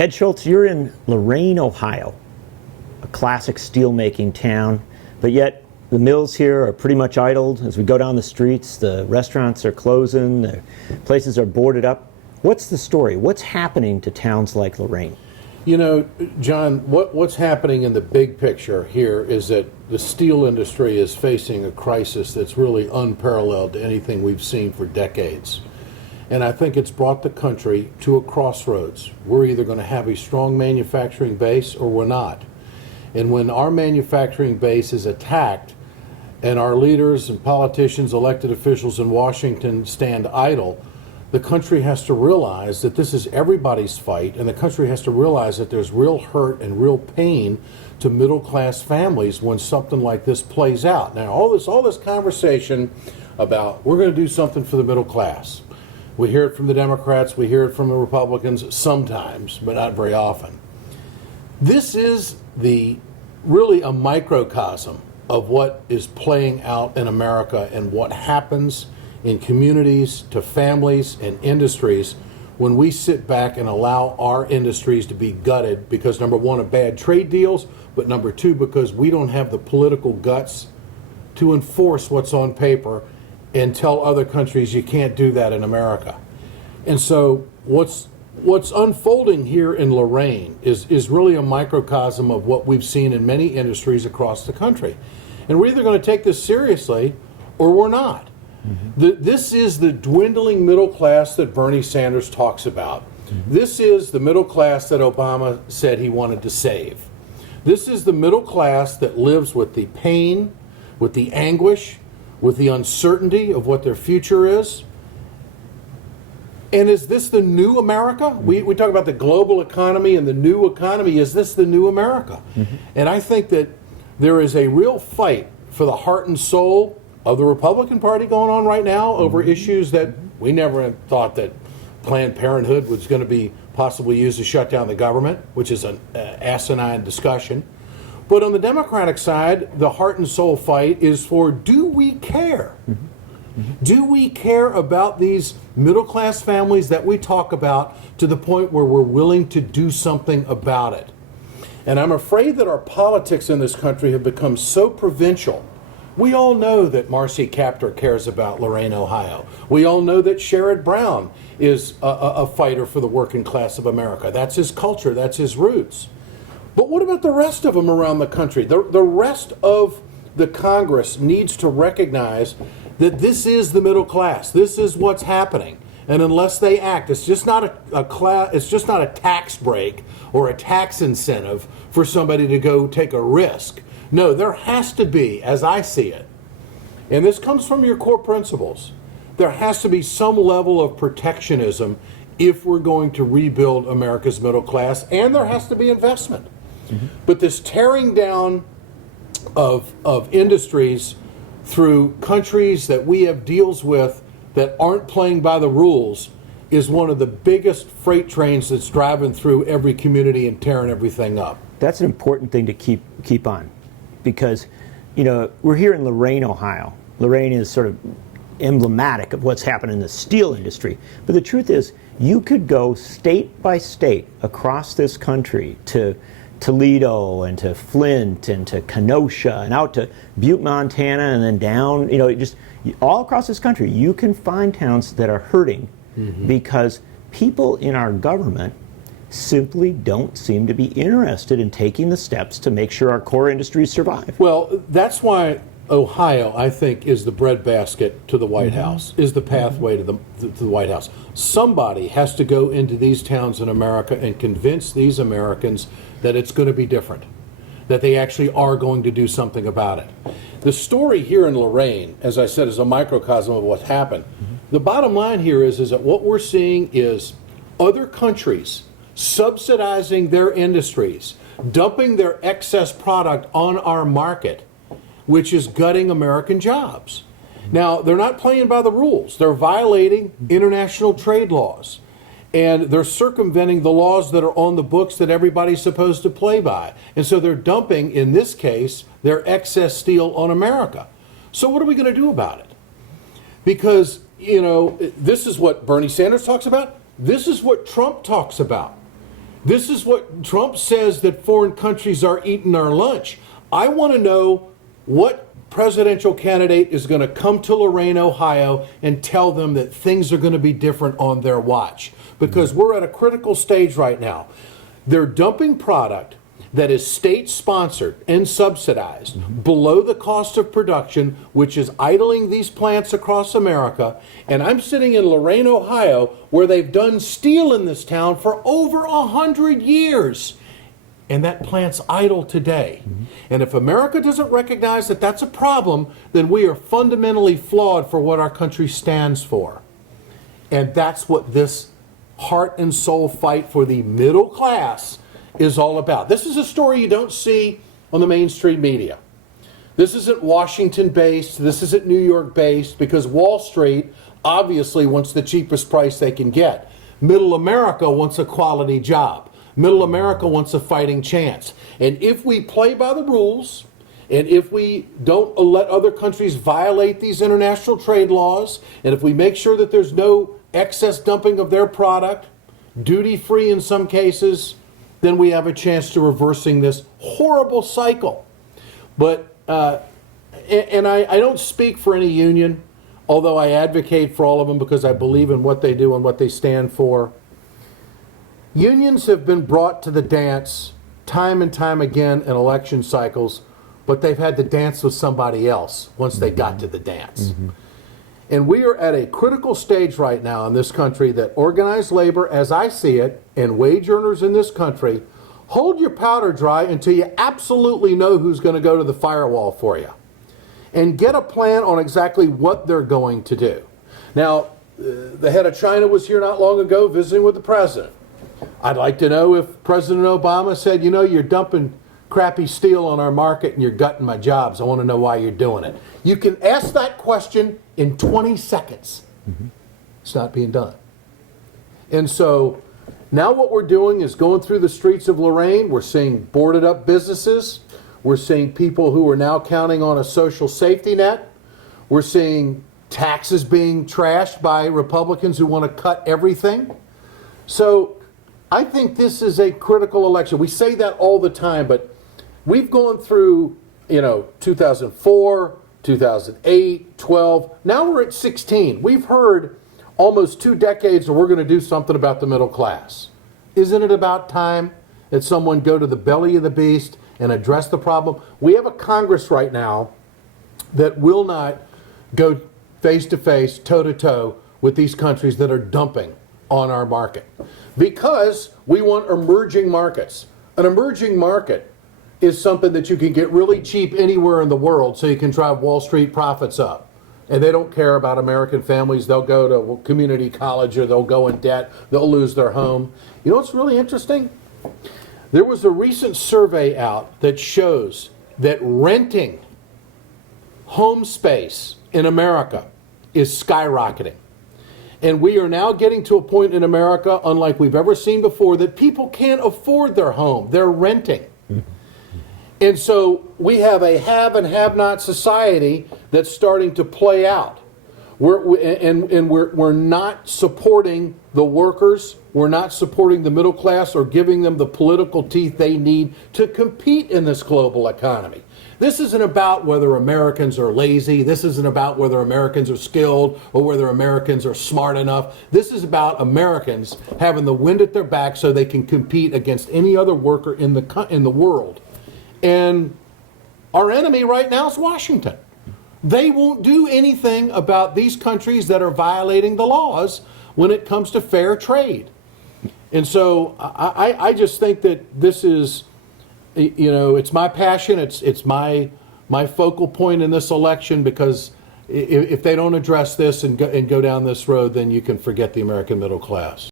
Ed Schultz, you're in Lorain, Ohio, a classic steelmaking town, but yet the mills here are pretty much idled. As we go down the streets, the restaurants are closing, the places are boarded up. What's the story? What's happening to towns like Lorain? You know, John, what's happening in the big picture here is that the steel industry is facing a crisis that's really unparalleled to anything we've seen for decades. And I think it's brought the country to a crossroads. We're either going to have a strong manufacturing base or we're not. And when our manufacturing base is attacked and our leaders and politicians, elected officials in Washington stand idle, the country has to realize that this is everybody's fight, and the country has to realize that there's real hurt and real pain to middle-class families when something like this plays out. Now, all this conversation about we're going to do something for the middle class. We hear it from the Democrats, we hear it from the Republicans sometimes, but not very often. This is really a microcosm of what is playing out in America and what happens in communities, to families and industries when we sit back and allow our industries to be gutted because, number one, of bad trade deals, but number two, because we don't have the political guts to enforce what's on paper and tell other countries you can't do that in America. And so what's unfolding here in Lorain is really a microcosm of what we've seen in many industries across the country. And we're either going to take this seriously or we're not. Mm-hmm. This is the dwindling middle class that Bernie Sanders talks about. Mm-hmm. This is the middle class that Obama said he wanted to save. This is the middle class that lives with the pain, with the anguish, with the uncertainty of what their future is. And is this the new America? Mm-hmm. We talk about the global economy and the new economy. Is this the new America? Mm-hmm. And I think that there is a real fight for the heart and soul of the Republican Party going on right now over issues that we never thought that Planned Parenthood was going to be possibly used to shut down the government, which is an asinine discussion. But on the Democratic side, the heart and soul fight is for, do we care? Do we care about these middle-class families that we talk about to the point where we're willing to do something about it? And I'm afraid that our politics in this country have become so provincial. We all know that Marcy Kaptur cares about Lorain, Ohio. We all know that Sherrod Brown is a fighter for the working class of America. That's his culture. That's his roots. But what about the rest of them around the country? The rest of the Congress needs to recognize that this is the middle class. This is what's happening. And unless they act, it's just not it's just not a tax break or a tax incentive for somebody to go take a risk. No, there has to be, as I see it, and this comes from your core principles, there has to be some level of protectionism if we're going to rebuild America's middle class, and there has to be investment. Mm-hmm. But this tearing down of industries through countries that we have deals with that aren't playing by the rules is one of the biggest freight trains that's driving through every community and tearing everything up. That's an important thing to keep on. Because, you know, we're here in Lorain, Ohio. Lorain is sort of emblematic of what's happened in the steel industry. But the truth is, you could go state by state across this country to Toledo and to Flint and to Kenosha and out to Butte, Montana, and then down, you know, just all across this country, you can find towns that are hurting because people in our government simply don't seem to be interested in taking the steps to make sure our core industries survive. Well, that's why Ohio, I think, is the breadbasket to the White House, is the pathway to the White House. Somebody has to go into these towns in America and convince these Americans that it's going to be different, that they actually are going to do something about it. The story here in Lorain, as I said, is a microcosm of what's happened. The bottom line here is that what we're seeing is other countries subsidizing their industries, dumping their excess product on our market, which is gutting American jobs. Now, they're not playing by the rules. They're violating international trade laws. And they're circumventing the laws that are on the books that everybody's supposed to play by. And so they're dumping, in this case, their excess steel on America. So what are we going to do about it? Because, you know, this is what Bernie Sanders talks about. This is what Trump talks about. This is what Trump says, that foreign countries are eating our lunch. I want to know what presidential candidate is going to come to Lorain, Ohio, and tell them that things are going to be different on their watch. Because we're at a critical stage right now. They're dumping product that is state-sponsored and subsidized below the cost of production, which is idling these plants across America. And I'm sitting in Lorain, Ohio, where they've done steel in this town for over 100 years. And that plant's idle today. And if America doesn't recognize that that's a problem, then we are fundamentally flawed for what our country stands for. And that's what this heart and soul fight for the middle class is all about. This is a story you don't see on the mainstream media. This isn't Washington-based. This isn't New York-based, because Wall Street obviously wants the cheapest price they can get. Middle America wants a quality job. Middle America wants a fighting chance. And if we play by the rules, and if we don't let other countries violate these international trade laws, and if we make sure that there's no excess dumping of their product, duty-free in some cases, then we have a chance to reversing this horrible cycle. But, and I don't speak for any union, although I advocate for all of them because I believe in what they do and what they stand for. Unions have been brought to the dance time and time again in election cycles, but they've had to dance with somebody else once they got to the dance. And we are at a critical stage right now in this country that organized labor, as I see it, and wage earners in this country, hold your powder dry until you absolutely know who's going to go to the firewall for you. And get a plan on exactly what they're going to do. Now, the head of China was here not long ago visiting with the president. I'd like to know if President Obama said, you know, you're dumping crappy steel on our market and you're gutting my jobs. I want to know why you're doing it. You can ask that question in 20 seconds. It's not being done. And so now what we're doing is going through the streets of Lorain. We're seeing boarded up businesses. We're seeing people who are now counting on a social safety net. We're seeing taxes being trashed by Republicans who want to cut everything. So I think this is a critical election. We say that all the time, but we've gone through, 2004, 2008, 12. Now we're at 16. We've heard almost 2 decades that we're going to do something about the middle class. Isn't it about time that someone go to the belly of the beast and address the problem? We have a Congress right now that will not go face to face, toe to toe with these countries that are dumping on our market, because we want emerging markets. An emerging market is something that you can get really cheap anywhere in the world so you can drive Wall Street profits up. And they don't care about American families. They'll go to community college or they'll go in debt. They'll lose their home. You know what's really interesting? There was a recent survey out that shows that renting home space in America is skyrocketing. And we are now getting to a point in America, unlike we've ever seen before, that people can't afford their home. They're renting. And so we have a have and have not society that's starting to play out. We're not supporting the workers. We're not supporting the middle class or giving them the political teeth they need to compete in this global economy. This isn't about whether Americans are lazy. This isn't about whether Americans are skilled or whether Americans are smart enough. This is about Americans having the wind at their back so they can compete against any other worker in the world. And our enemy right now is Washington. They won't do anything about these countries that are violating the laws when it comes to fair trade. And so I just think that this is, it's my passion. It's my focal point in this election, because if they don't address this and go down this road, then you can forget the American middle class.